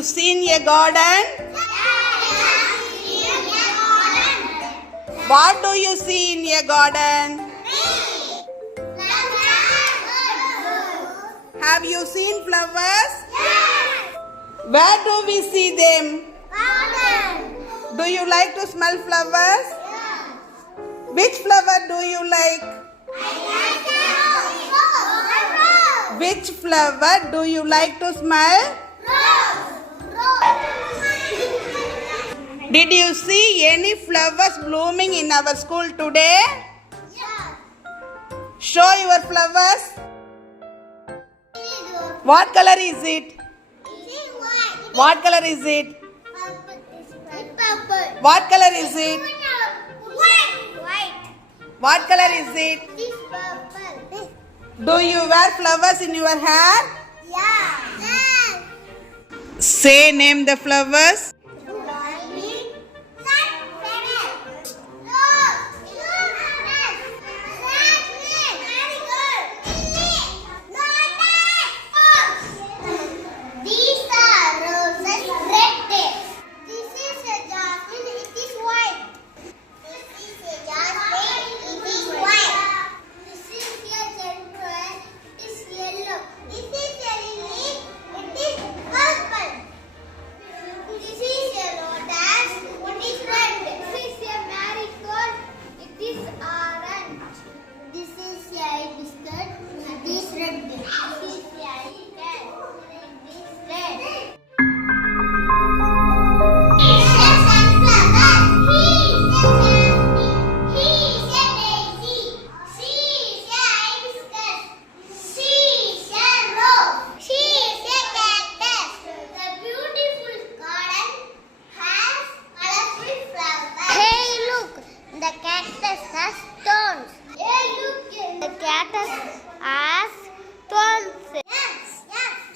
you seen a garden? What do you see in a garden? Have you seen flowers? Where do we see them? Do you like to smell flowers? Which flower do you like? Which flower do you like to smell? Did you see any flowers blooming in our school today? Show your flowers. What color is it? What color is it? What color is it? What color is it? Do you wear flowers in your hair? Say name the flowers. The cactus has thorns. Hey, look! The cactus has thorns. Yes, that's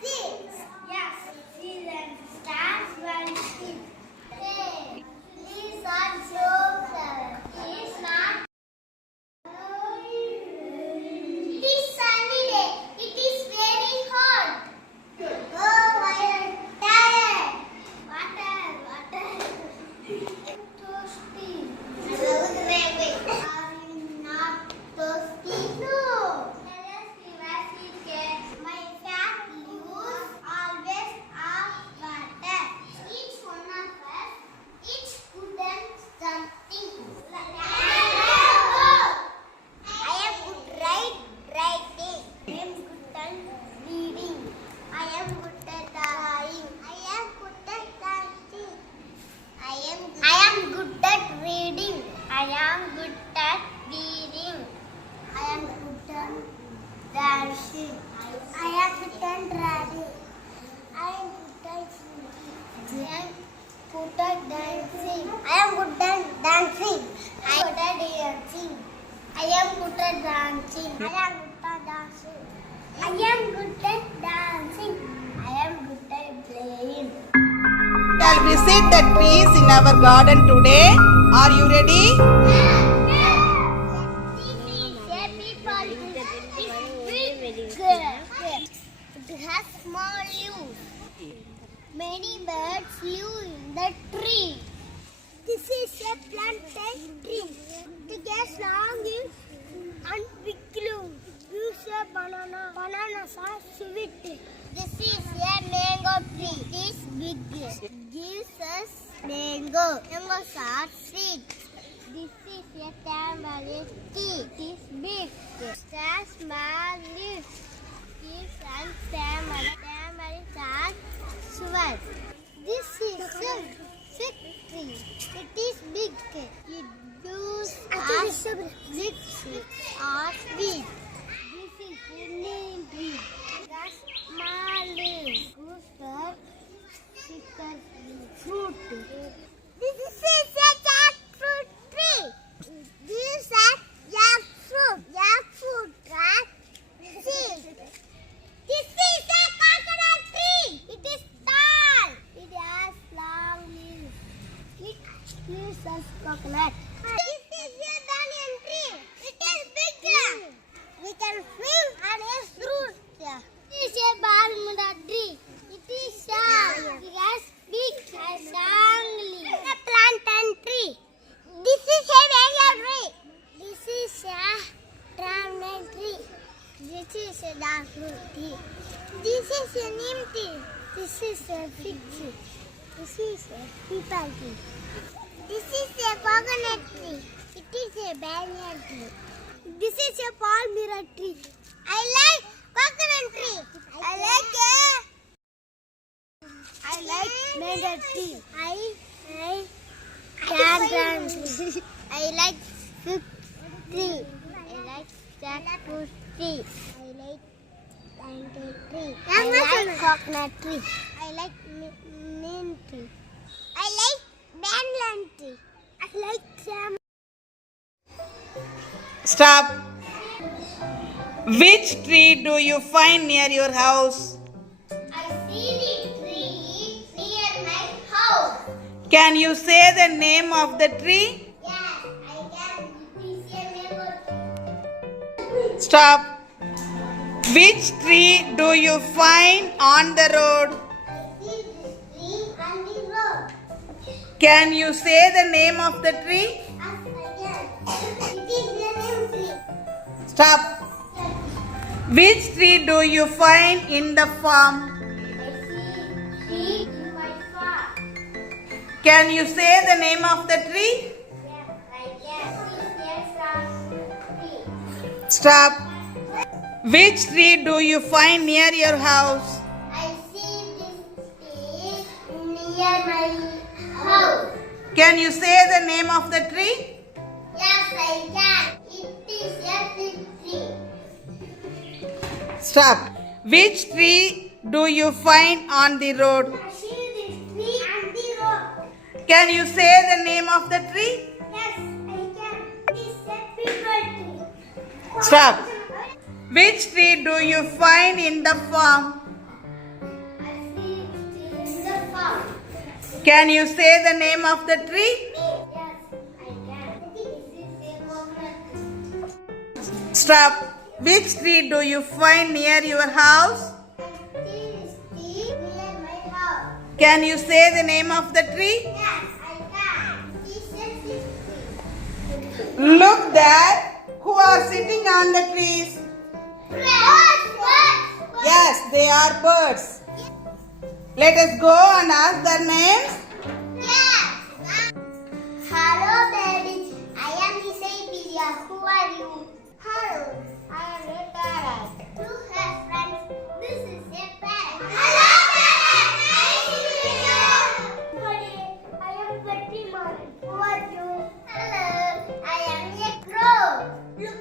seeds. Yes, seeds and stars and seeds. Hey, these are jokes. It is not. It is sunny day. It is very hot. Oh, I am tired. Water. Thirsty. Are you not thirsty? No. My cat Lewis always asks water. Each one of us, each couldn't something. I am good writing. I am good at reading. I am good at drawing. I am good at dancing. I am good at reading. I am good at reading. I am good at dancing. I am good at riding. I am good at singing. I am good at dancing. I am good at dancing. I am good at dancing. I am good at dancing. I am good at dancing. I am good at dancing. I am good at playing. We shall visit the trees in our garden today. Are you ready? It has small leaves. Many birds live in the tree. This is a plantain tree. It has long leaves and big leaves. Gives a banana. Bananas are sweet. This is a mango tree. It is big. Gives us mango. Mangoes are sweet. This is a tamarind tree. It is big. It has small leaves. Leaves and tamarind. Tamarins are sweet. This is a fig tree. It is big. It gives us lips are sweet. This is a neem tree. It has small leaves. Fruit. This is a jackfruit tree. This is a jackfruit. Jackfruit, right? See. This is a coconut tree. It is tall. It has long leaves. It gives us coconut. This is a banyan tree. It is big. We can swim on its roots. This is a balmunda tree. It fruit tree. This is a neem tree. This is a fig tree. This is a peepal tree. This is a coconut tree. It is a banyan tree. This is a palmyra tree. I like coconut tree. I like mango tree. I like fig tree. I like jackfruit tree. I like pancake tree. I like coconut tree. I like neem tree. I like banyan tree. I like jam. Stop. Which tree do you find near your house? I see the tree near my house. Can you say the name of the tree? Yes, I can. Please say neighbor. Stop. Which tree do you find on the road? I see this tree on the road. Can you say the name of the tree? Yes, I can. It is the neem tree. Stop. Which tree do you find in the farm? I see tree in my farm. Can you say the name of the tree? Yes, I can. It is a tree. Stop. Which tree do you find near your house? I see this tree near my house. Can you say the name of the tree? Yes, I can. It is a fig tree. Stop. Which tree do you find on the road? I see this tree on the road. Can you say the name of the tree? Yes, I can. It is a peepal tree. Stop. Which tree do you find in the farm? I see tree in the farm. Can you say the name of the tree? Yes, I can. This is a coconut tree. Stop. Which tree do you find near your house? I see this tree near my house. Can you say the name of the tree? Yes, I can. It is a fig tree. Look there. Who are sitting on the trees? Birds. Yes, they are birds. Let us go and ask their names. Yes. Hello, babies. I am Isaiah. Who are you? Hello, I am a parrot. You have friends. This is a parrot. Hello, parrot. Nice to meet you. I am Fatima. Who are you? Hello, I am a crow. Look